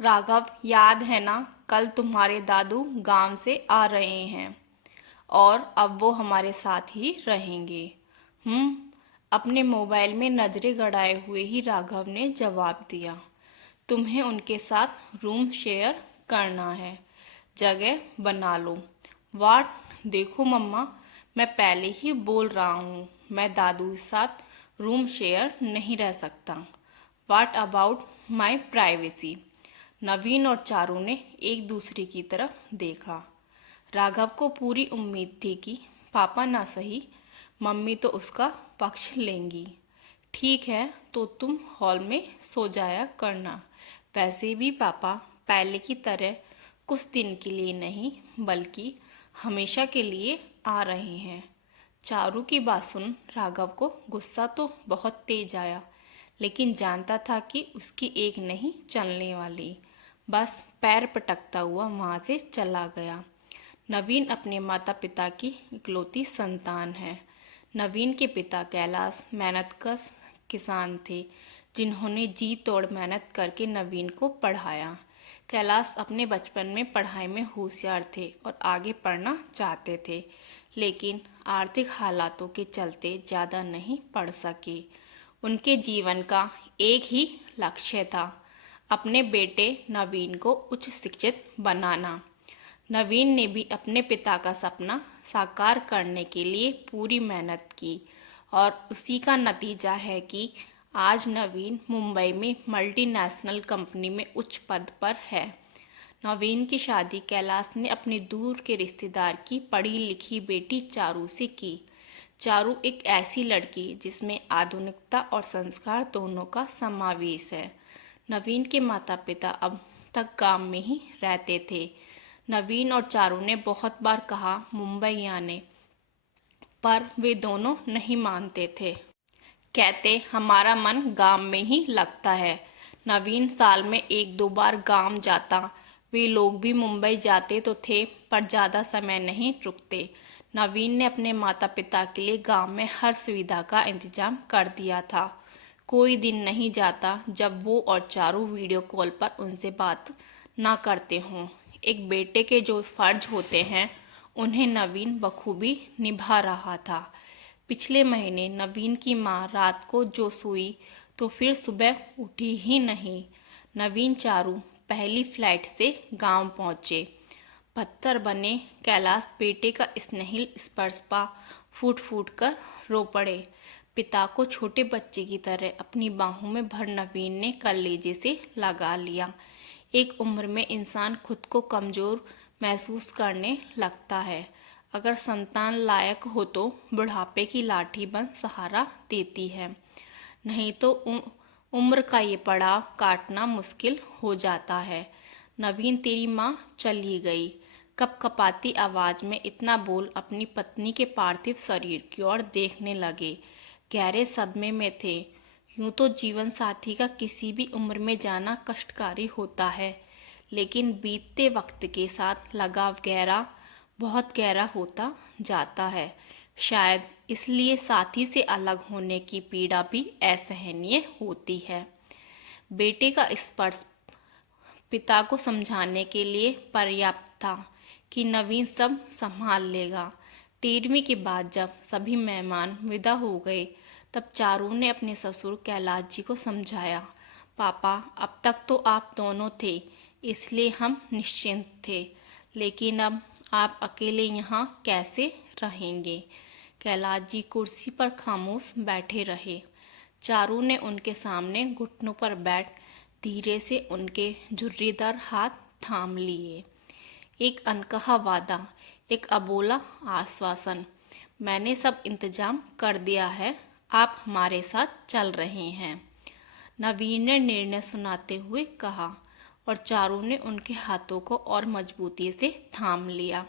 राघव, याद है ना? कल तुम्हारे दादू गांव से आ रहे हैं और अब वो हमारे साथ ही रहेंगे। हम्म। अपने मोबाइल में नजरें गड़ाए हुए ही राघव ने जवाब दिया। तुम्हें उनके साथ रूम शेयर करना है। जगह बना लो। वाट, देखो मम्मा, मैं पहले ही बोल रहा हूँ, मैं दादू के साथ रूम शेयर नहीं रह सकता। What about my privacy? नवीन और चारू ने एक दूसरे की तरफ देखा। राघव को पूरी उम्मीद थी कि पापा ना सही, मम्मी तो उसका पक्ष लेंगी। ठीक है, तो तुम हॉल में सो जाया करना। वैसे भी पापा पहले की तरह कुछ दिन के लिए नहीं बल्कि हमेशा के लिए आ रहे हैं। चारू की बात सुन राघव को गुस्सा तो बहुत तेज आया, लेकिन जानता था कि उसकी एक नहीं चलने वाली। बस पैर पटकता हुआ वहाँ से चला गया। नवीन अपने माता पिता की इकलौती संतान है। नवीन के पिता कैलाश मेहनतकश किसान थे, जिन्होंने जी तोड़ मेहनत करके नवीन को पढ़ाया। कैलाश अपने बचपन में पढ़ाई में होशियार थे और आगे पढ़ना चाहते थे, लेकिन आर्थिक हालातों के चलते ज़्यादा नहीं पढ़ सके। उनके जीवन का एक ही लक्ष्य था, अपने बेटे नवीन को उच्च शिक्षित बनाना। नवीन ने भी अपने पिता का सपना साकार करने के लिए पूरी मेहनत की और उसी का नतीजा है कि आज नवीन मुंबई में मल्टीनेशनल कंपनी में उच्च पद पर है। नवीन की शादी कैलाश ने अपने दूर के रिश्तेदार की पढ़ी लिखी बेटी चारू से की। चारू एक ऐसी लड़की जिसमें आधुनिकता और संस्कार दोनों का समावेश है। नवीन के माता पिता अब तक गांव में ही रहते थे। नवीन और चारू ने बहुत बार कहा मुंबई आने, पर वे दोनों नहीं मानते थे। कहते हमारा मन गांव में ही लगता है। नवीन साल में एक दो बार गांव जाता। वे लोग भी मुंबई जाते तो थे, पर ज़्यादा समय नहीं रुकते। नवीन ने अपने माता पिता के लिए गांव में हर सुविधा का इंतजाम कर दिया था। कोई दिन नहीं जाता जब वो और चारू वीडियो कॉल पर उनसे बात ना करते हों। एक बेटे के जो फर्ज होते हैं उन्हें नवीन बखूबी निभा रहा था। पिछले महीने नवीन की माँ रात को जो सोई तो फिर सुबह उठी ही नहीं। नवीन चारू पहली फ्लाइट से गांव पहुँचे। पत्थर बने कैलाश बेटे का स्नेहिल स्पर्श पा फूट फूट कर रो पड़े। पिता को छोटे बच्चे की तरह अपनी बाहों में भर नवीन ने कलेजे से लगा लिया। एक उम्र में इंसान खुद को कमज़ोर महसूस करने लगता है। अगर संतान लायक हो तो बुढ़ापे की लाठी बन सहारा देती है, नहीं तो उम्र का ये पड़ाव काटना मुश्किल हो जाता है। नवीन, तेरी माँ चली गई। कपकपाती आवाज़ में इतना बोल अपनी पत्नी के पार्थिव शरीर की ओर देखने लगे। गहरे सदमे में थे। यूं तो जीवन साथी का किसी भी उम्र में जाना कष्टकारी होता है, लेकिन बीतते वक्त के साथ लगाव गहरा, बहुत गहरा होता जाता है। शायद इसलिए साथी से अलग होने की पीड़ा भी असहनीय होती है। बेटे का स्पर्श पिता को समझाने के लिए पर्याप्त था कि नवीन सब संभाल लेगा। 13वीं के बाद जब सभी मेहमान विदा हो गए, तब चारू ने अपने ससुर कैलाश जी को समझाया, पापा, अब तक तो आप दोनों थे, इसलिए हम निश्चिंत थे, लेकिन अब आप अकेले यहाँ कैसे रहेंगे? कैलाश जी कुर्सी पर खामोश बैठे रहे। चारू ने उनके सामने घुटनों पर बैठ धीरे से उनके झुर्रीदार हाथ थाम लिए। एक अनकहा वादा, एक अबोला आश्वासन, मैंने सब इंतजाम कर दिया है, आप हमारे साथ चल रहे हैं। नवीन ने निर्णय सुनाते हुए कहा और चारू ने उनके हाथों को और मजबूती से थाम लिया।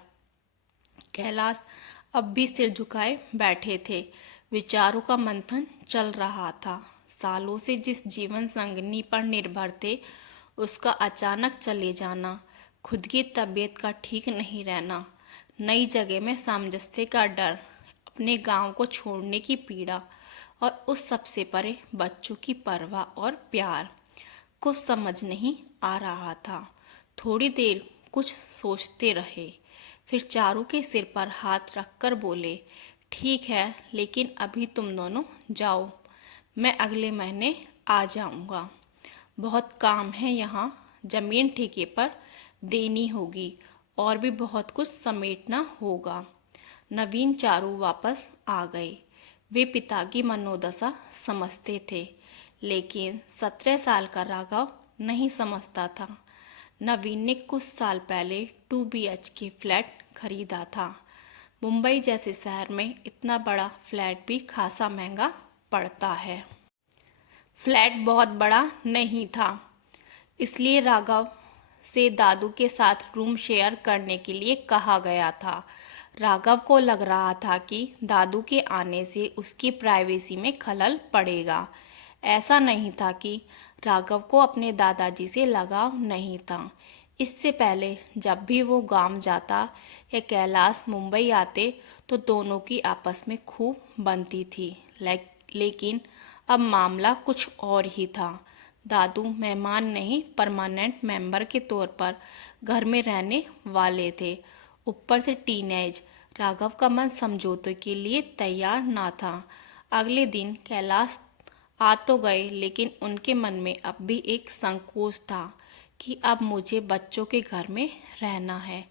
कैलाश अब भी सिर झुकाए बैठे थे। विचारों का मंथन चल रहा था। सालों से जिस जीवन संगनी पर निर्भर थे, उसका अचानक चले जाना, खुद की तबीयत का ठीक नहीं रहना, नई जगह में सामंजस्य का डर, अपने गांव को छोड़ने की पीड़ा और उस सबसे परे बच्चों की परवाह और प्यार। कुछ समझ नहीं आ रहा था। थोड़ी देर कुछ सोचते रहे, फिर चारू के सिर पर हाथ रखकर बोले, ठीक है, लेकिन अभी तुम दोनों जाओ, मैं अगले महीने आ जाऊंगा। बहुत काम है यहाँ, जमीन ठेके पर देनी होगी और भी बहुत कुछ समेटना होगा। नवीन चारू वापस आ गए। वे पिता की मनोदशा समझते थे, लेकिन 17 साल का राघव नहीं समझता था। नवीन ने कुछ साल पहले 2 BHK फ्लैट खरीदा था। मुंबई जैसे शहर में इतना बड़ा फ्लैट भी खासा महंगा पड़ता है। फ्लैट बहुत बड़ा नहीं था, इसलिए राघव से दादू के साथ रूम शेयर करने के लिए कहा गया था। राघव को लग रहा था कि दादू के आने से उसकी प्राइवेसी में खलल पड़ेगा। ऐसा नहीं था कि राघव को अपने दादाजी से लगाव नहीं था। इससे पहले जब भी वो गांव जाता या कैलाश मुंबई आते तो दोनों की आपस में खूब बनती थी। लेकिन अब मामला कुछ और ही था। दादू मेहमान नहीं, परमानेंट मेंबर के तौर पर घर में रहने वाले थे। ऊपर से टीनेज। राघव का मन समझौते के लिए तैयार ना था। अगले दिन कैलाश आ तो गए, लेकिन उनके मन में अब भी एक संकोच था कि अब मुझे बच्चों के घर में रहना है।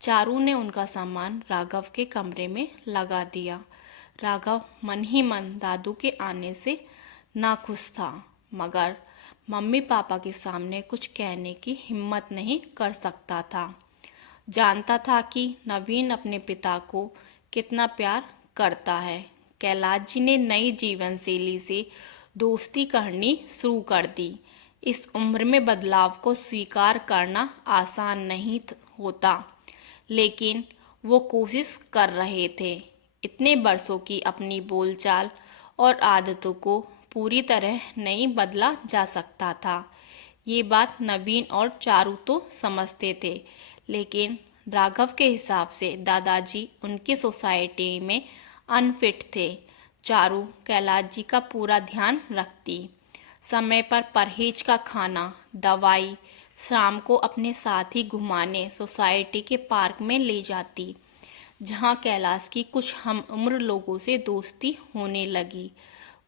चारू ने उनका सामान राघव के कमरे में लगा दिया। राघव मन ही मन दादू के आने से नाखुश था, मगर मम्मी पापा के सामने कुछ कहने की हिम्मत नहीं कर सकता था। जानता था कि नवीन अपने पिता को कितना प्यार करता है। कैलाश जी ने नई जीवन शैली से दोस्ती करनी शुरू कर दी। इस उम्र में बदलाव को स्वीकार करना आसान नहीं होता, लेकिन वो कोशिश कर रहे थे। इतने वर्षों की अपनी बोलचाल और आदतों को पूरी तरह नहीं बदला जा सकता था। ये बात नवीन और चारू तो समझते थे, लेकिन राघव के हिसाब से दादाजी उनकी सोसाइटी में अनफिट थे। चारू कैलाश जी का पूरा ध्यान रखती, समय पर परहेज का खाना, दवाई, शाम को अपने साथ ही घुमाने सोसाइटी के पार्क में ले जाती, जहाँ कैलाश की कुछ हम उम्र लोगों से दोस्ती होने लगी।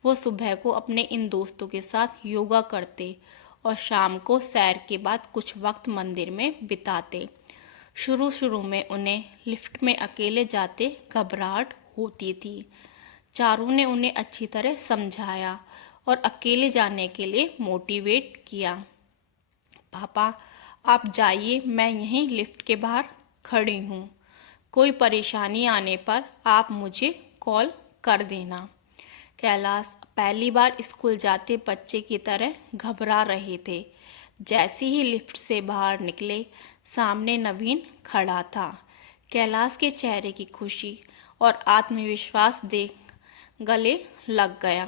वो सुबह को अपने इन दोस्तों के साथ योगा करते और शाम को सैर के बाद कुछ वक्त मंदिर में बिताते। शुरू शुरू में उन्हें लिफ्ट में अकेले जाते घबराहट होती थी। चारू ने उन्हें अच्छी तरह समझाया और अकेले जाने के लिए मोटिवेट किया। पापा, आप जाइए, मैं यहीं लिफ्ट के बाहर खड़ी हूँ। कोई परेशानी आने पर आप मुझे कॉल कर देना। कैलाश पहली बार स्कूल जाते बच्चे की तरह घबरा रहे थे। जैसे ही लिफ्ट से बाहर निकले, सामने नवीन खड़ा था। कैलाश के चेहरे की खुशी और आत्मविश्वास देख गले लग गया।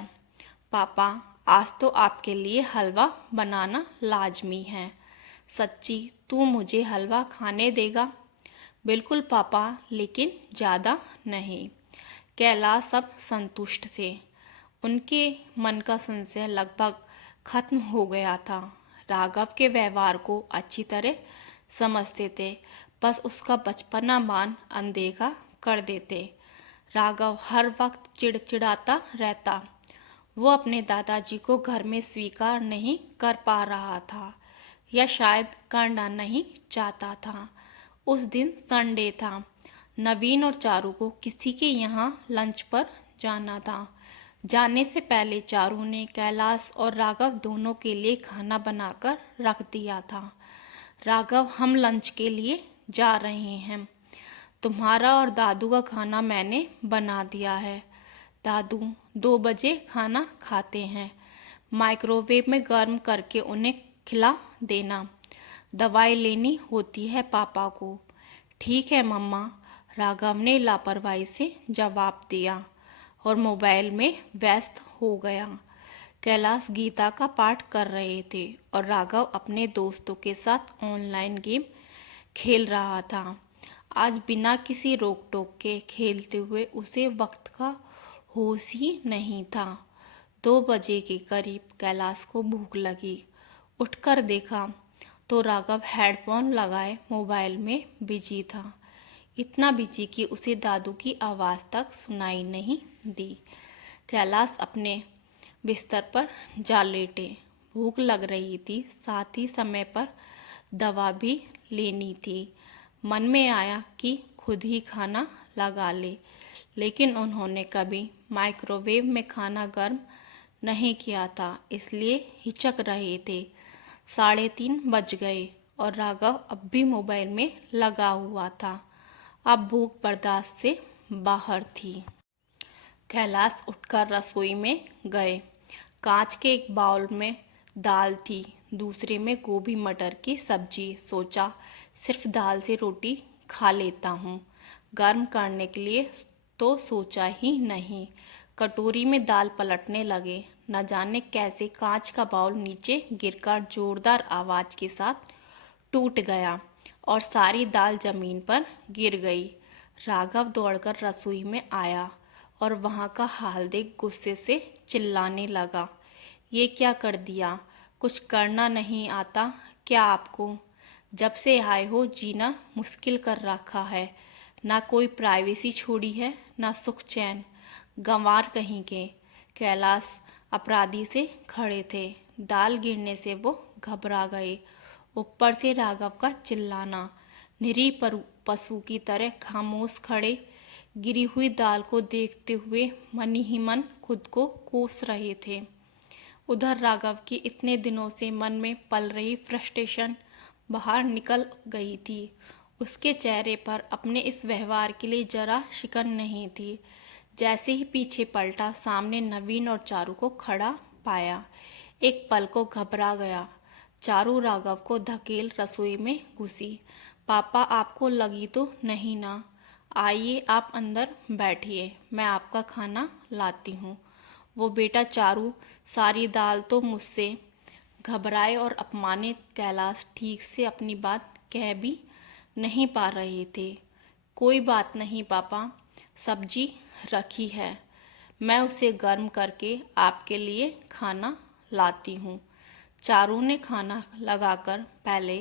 पापा, आज तो आपके लिए हलवा बनाना लाजमी है। सच्ची तू मुझे हलवा खाने देगा? बिल्कुल पापा, लेकिन ज़्यादा नहीं। कैलाश सब संतुष्ट थे। उनके मन का संशय लगभग खत्म हो गया था। राघव के व्यवहार को अच्छी तरह समझते थे, बस उसका बचपना मान अनदेखा कर देते। राघव हर वक्त चिड़चिड़ाता रहता। वो अपने दादाजी को घर में स्वीकार नहीं कर पा रहा था, या शायद करना नहीं चाहता था। उस दिन संडे था। नवीन और चारू को किसी के यहाँ लंच पर जाना था। जाने से पहले चारू ने कैलाश और राघव दोनों के लिए खाना बनाकर रख दिया था। राघव, हम लंच के लिए जा रहे हैं। तुम्हारा और दादू का खाना मैंने बना दिया है। दादू 2 बजे खाना खाते हैं। माइक्रोवेव में गर्म करके उन्हें खिला देना। दवाई लेनी होती है पापा को। ठीक है मम्मा, राघव ने लापरवाही से जवाब दिया और मोबाइल में व्यस्त हो गया। कैलाश गीता का पाठ कर रहे थे और राघव अपने दोस्तों के साथ ऑनलाइन गेम खेल रहा था। आज बिना किसी रोक टोक के खेलते हुए उसे वक्त का होश ही नहीं था। 2 बजे के करीब कैलाश को भूख लगी। उठकर देखा तो राघव हेडफोन लगाए मोबाइल में बिजी था। इतना बिजी कि उसे दादू की आवाज़ तक सुनाई नहीं दी। कैलाश अपने बिस्तर पर जा लेटे। भूख लग रही थी, साथ ही समय पर दवा भी लेनी थी। मन में आया कि खुद ही खाना लगा ले, लेकिन उन्होंने कभी माइक्रोवेव में खाना गर्म नहीं किया था, इसलिए हिचक रहे थे। 3:30 बज गए और राघव अब भी मोबाइल में लगा हुआ था। अब भूख बर्दाश्त से बाहर थी। कैलाश उठकर रसोई में गए। कांच के एक बाउल में दाल थी, दूसरे में गोभी मटर की सब्जी। सोचा सिर्फ दाल से रोटी खा लेता हूँ, गर्म करने के लिए तो सोचा ही नहीं। कटोरी में दाल पलटने लगे। न जाने कैसे कांच का बाउल नीचे गिरकर जोरदार आवाज के साथ टूट गया और सारी दाल जमीन पर गिर गई। राघव दौड़कर रसोई में आया और वहाँ का हाल देख गुस्से से चिल्लाने लगा। ये क्या कर दिया? कुछ करना नहीं आता क्या आपको? जब से आए हो जीना मुश्किल कर रखा है। ना कोई प्राइवेसी छोड़ी है, ना सुख चैन। गंवार कहीं के। कैलाश अपराधी से खड़े थे। दाल गिरने से वो घबरा गए। ऊपर से राघव का चिल्लाना। निरीह पशु की तरह खामोश खड़े, गिरी हुई दाल को देखते हुए मन ही मन खुद को कोस रहे थे। उधर राघव की इतने दिनों से मन में पल रही फ्रस्ट्रेशन बाहर निकल गई थी। उसके चेहरे पर अपने इस व्यवहार के लिए जरा शिकन नहीं थी। जैसे ही पीछे पलटा, सामने नवीन और चारू को खड़ा पाया। एक पल को घबरा गया। चारू राघव को धकेल रसोई में घुसी। पापा, आपको लगी तो नहीं ना? आइए आप अंदर बैठिए, मैं आपका खाना लाती हूँ। वो बेटा चारू, सारी दाल तो मुझसे। घबराए और अपमानित कैलाश ठीक से अपनी बात कह भी नहीं पा रहे थे। कोई बात नहीं पापा, सब्जी रखी है, मैं उसे गर्म करके आपके लिए खाना लाती हूँ। चारू ने खाना लगाकर पहले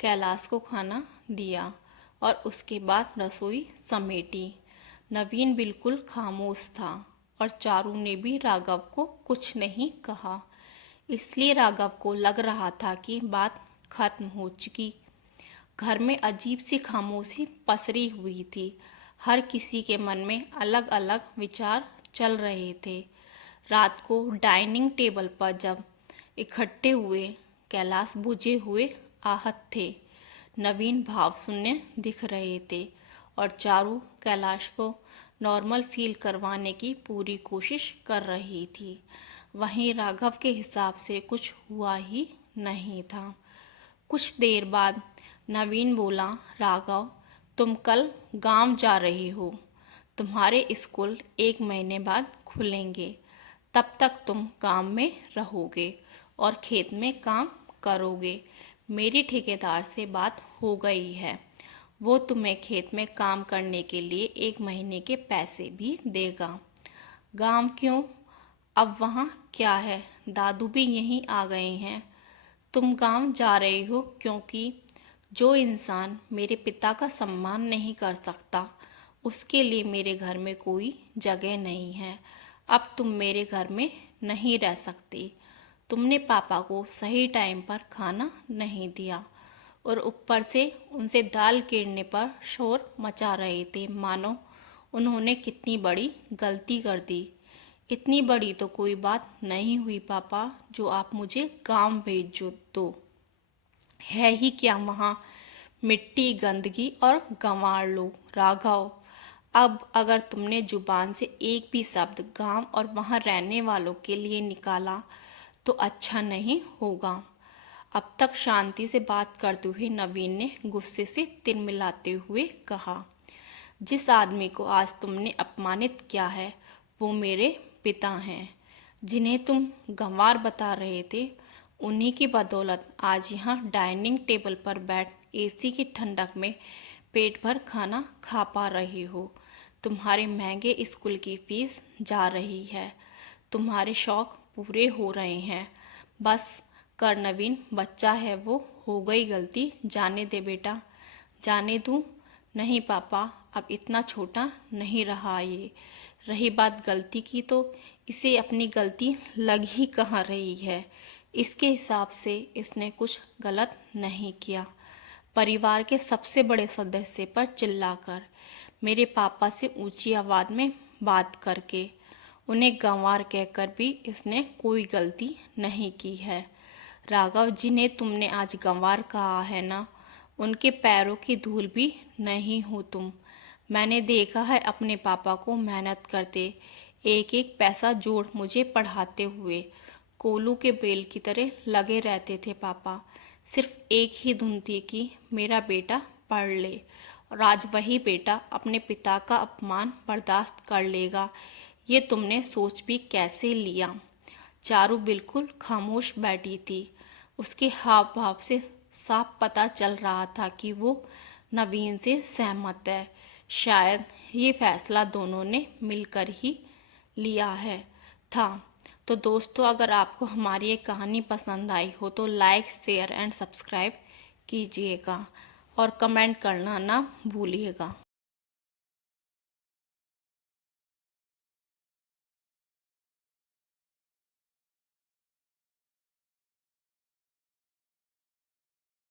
कैलाश को खाना दिया और उसके बाद रसोई समेटी। नवीन बिल्कुल खामोश था और चारू ने भी राघव को कुछ नहीं कहा। इसलिए राघव को लग रहा था कि बात खत्म हो चुकी। घर में अजीब सी खामोशी पसरी हुई थी। हर किसी के मन में अलग अलग विचार चल रहे थे। रात को डाइनिंग टेबल पर जब इकट्ठे हुए, कैलाश बुझे हुए आहत थे। नवीन भाव शून्य दिख रहे थे और चारू कैलाश को नॉर्मल फील करवाने की पूरी कोशिश कर रही थी। वहीं राघव के हिसाब से कुछ हुआ ही नहीं था। कुछ देर बाद नवीन बोला, राघव, तुम कल गांव जा रहे हो। तुम्हारे स्कूल 1 महीने बाद खुलेंगे। तब तक तुम गांव में रहोगे और खेत में काम करोगे। मेरी ठेकेदार से बात हो गई है, वो तुम्हें खेत में काम करने के लिए 1 महीने के पैसे भी देगा। गांव क्यों? अब वहाँ क्या है? दादू भी यहीं आ गए हैं। तुम गांव जा रहे हो क्योंकि जो इंसान मेरे पिता का सम्मान नहीं कर सकता, उसके लिए मेरे घर में कोई जगह नहीं है। अब तुम मेरे घर में नहीं रह सकती। तुमने पापा को सही टाइम पर खाना नहीं दिया और ऊपर से उनसे दाल गिरने पर शोर मचा रहे थे, मानो उन्होंने कितनी बड़ी गलती कर दी। इतनी बड़ी तो कोई बात नहीं हुई पापा, जो आप मुझे गांव भेज दो। है ही क्या वहाँ? मिट्टी, गंदगी और गंवार लोग। राघव, अब अगर तुमने जुबान से एक भी शब्द गांव और वहाँ रहने वालों के लिए निकाला तो अच्छा नहीं होगा। अब तक शांति से बात करते हुए नवीन ने गुस्से से तिलमिलाते हुए कहा, जिस आदमी को आज तुमने अपमानित किया है वो मेरे पिता हैं। जिन्हें तुम गंवार बता रहे थे, उन्हीं की बदौलत आज यहाँ डाइनिंग टेबल पर बैठ एसी की ठंडक में पेट भर खाना खा पा रहे हो। तुम्हारे महंगे स्कूल की फीस जा रही है, तुम्हारे शौक पूरे हो रहे हैं। बस कर नवीन, बच्चा है वो, हो गई गलती, जाने दे बेटा। जाने दूँ? नहीं पापा, अब इतना छोटा नहीं रहा ये। रही बात गलती की तो इसे अपनी गलती लग ही कहाँ रही है। इसके हिसाब से इसने कुछ गलत नहीं किया। परिवार के सबसे बड़े सदस्य पर चिल्लाकर, मेरे पापा से ऊंची आवाज़ में बात करके, उन्हें गंवार कहकर भी इसने कोई गलती नहीं की है। राघव, जिन्हें तुमने आज गंवार कहा है ना, उनके पैरों की धूल भी नहीं हो तुम। मैंने देखा है अपने पापा को मेहनत करते, एक एक पैसा जोड़ मुझे पढ़ाते हुए। कोलू के बेल की तरह लगे रहते थे पापा। सिर्फ एक ही धुन थी कि मेरा बेटा पढ़ ले, और आज वही बेटा अपने पिता का अपमान बर्दाश्त कर लेगा। ये तुमने सोच भी कैसे लिया? चारू बिल्कुल खामोश बैठी थी। उसके हाव भाव से साफ पता चल रहा था कि वो नवीन से सहमत है। शायद ये फैसला दोनों ने मिलकर ही लिया है था। तो दोस्तों, अगर आपको हमारी ये कहानी पसंद आई हो तो लाइक, शेयर एंड सब्सक्राइब कीजिएगा और कमेंट करना ना भूलिएगा।